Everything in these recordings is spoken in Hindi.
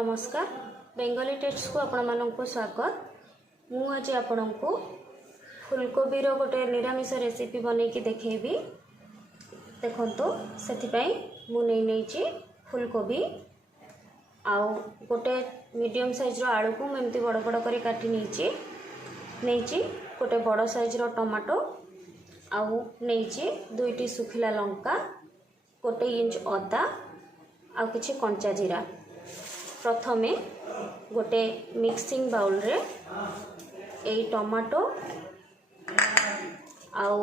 नमस्कार बेंगली टेक्स्ट को आपण मानक स्वागत। मु आज आपण को फुलकोबी रो गोटे निरामिष रेसिपी बनैकी देखेबी। देखंतु सेथिपाई मु नहीं फुलकोबी आउ गोटे मीडियम साइज रो आलू को एमती बड़ बड़ कर काटी नहीं गोटे बड़ साइज रो टमाटो आउ नहीं दुईटी सुखिला लंका गोटे इंच अदा आउ किछि कंचा जीरा। प्रथमे गोटे मिक्सिंग बाउल रे एई टमाटो आउ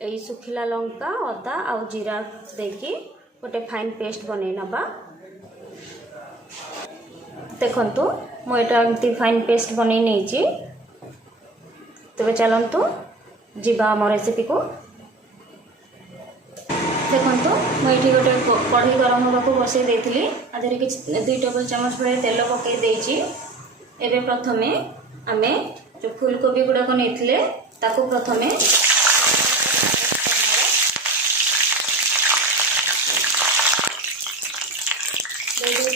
एई सुखिला लंका अदा आउ जीरा देकी गोटे फाइन पेस्ट बनै नबा। देखंतु मो एटा एमती फाइन पेस्ट बनै नेछि। तबे चलंतु जीवा हम रेसिपी को। देखो मुझे गोटे कढ़ई गरम होगा बसई देती आधे कि 2 टेबल चामच भाई तेल पकई देती। एवं प्रथमे आमे जो फुलकोबी गुड़ाक नहीं प्रथमे फुलकोबी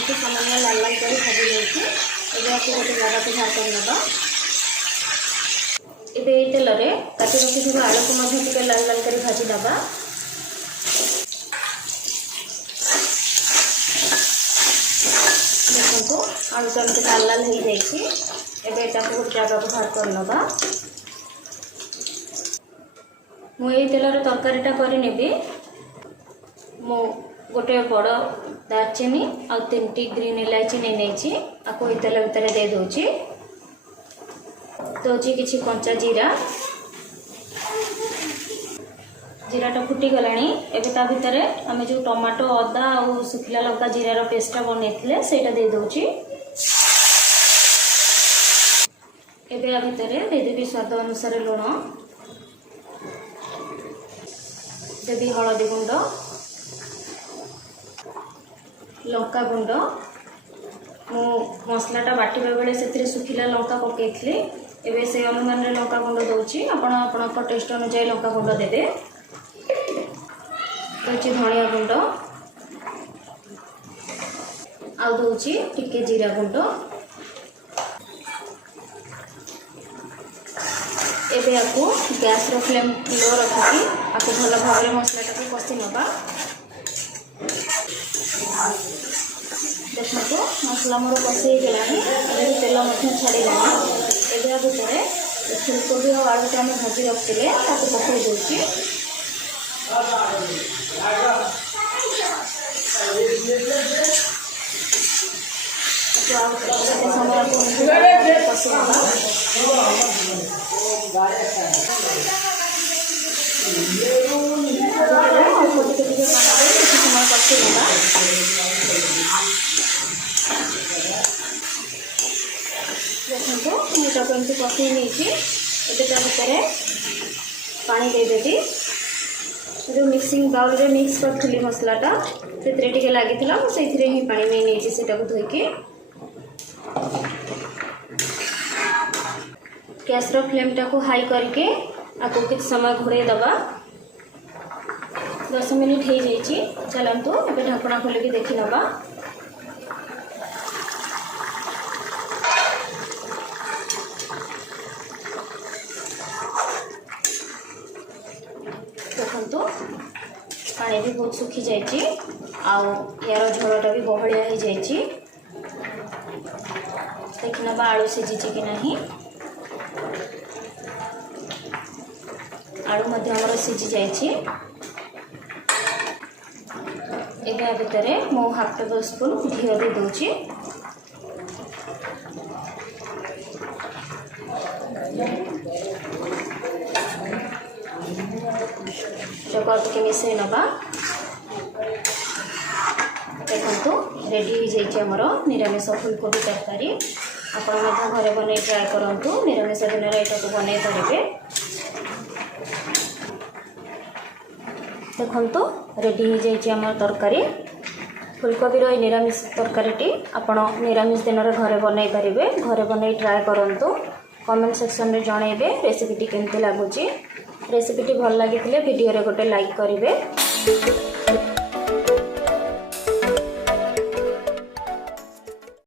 को सामान्य लाल लाल कर भाजी लेती गोटे जगह को बाहर कर नवा। एबे तेल रे काटी रखी आलू को लाल लाल कर भाजी दबा। देखो आलू तो लाल लाल हो जाइए। गोटे जगह को बाहर कर नवा। मुझे तेल तरकारीटा करनेबी। मो गोटे बड़ दालचीनी आ 3टी ग्रीन इलायची नहीं आपको ये तेल भितर दे दूची किसी कंचा जीरा। जीराटा फुटी गलानी। एबे ता भितर आमे जो टमाटो अदा और सुखिला लंका जीरार पेस्टा बनैथिले सेटा दे दूची। एबे आ भितर दे देबी स्वाद अनुसार लूण, देबी हळदी गुंड, लंका गुंड। मु मसलाटा बाटिबा बेले से सुखिला लंका पकई एवं से अनुमान लंका गुंड दूची। आपण टेस्ट अनुसार लंका गुंड देवे। दूची धनिया गुंड आ दूची टिके जीरा गुंड। एबे आपको गैस रो फ्लेम लो रखी आपको भल भाव मसलाटा को कषि नवा। देखो मसला मोर कषि गलानी तेल छाड़गला। एवं भितर फुलकोबी और आलू को आम भाजी रखते पकई दूसरी। समय कषि समय कषि देखो मुझे कमी पकई नहीं भितर पानी देदेवी। जो मिक्सिंग बाउल रे मिक्स करी मसलाटा से लगी से ही पानी में नहीं सेटा को धोईकी गैस रो फ्लेम टा को हाई करके आपको किसी समय घोड़े दबा। 10 मिनिट हो जाइए। चलतु ए ढाकना खोलिकी देखी नवा। देखो पानी भी बहुत सुखी जाइए यार झोलटा भी बहलिया हो जाइए। देखी नवा आलू सीझी कि नहीं। आलू मध्य सीझी जाइए। एवं भितर मु 1/2 टेबल स्पून घी दे दूची। के मिसई नवा। देखो रेडी हो जाइए निरामिष फुलकोबी तरकारी। आपण घरे बन ट्राए करूँ। निरामिष दिन यहाँ को बन पारे। देखो रेडी हो जाइए तरकारी फुलकोबी निरामिष तरकारी। आपण निरामिष दिन घरे बन पारे। घरे बन ट्राए करूँ। कमेंट सेक्शन में जनइबे रेसिपी केमती लगुच। रेसिपीटी भल लगी भिडियो रे गोटे लाइक करेंगे।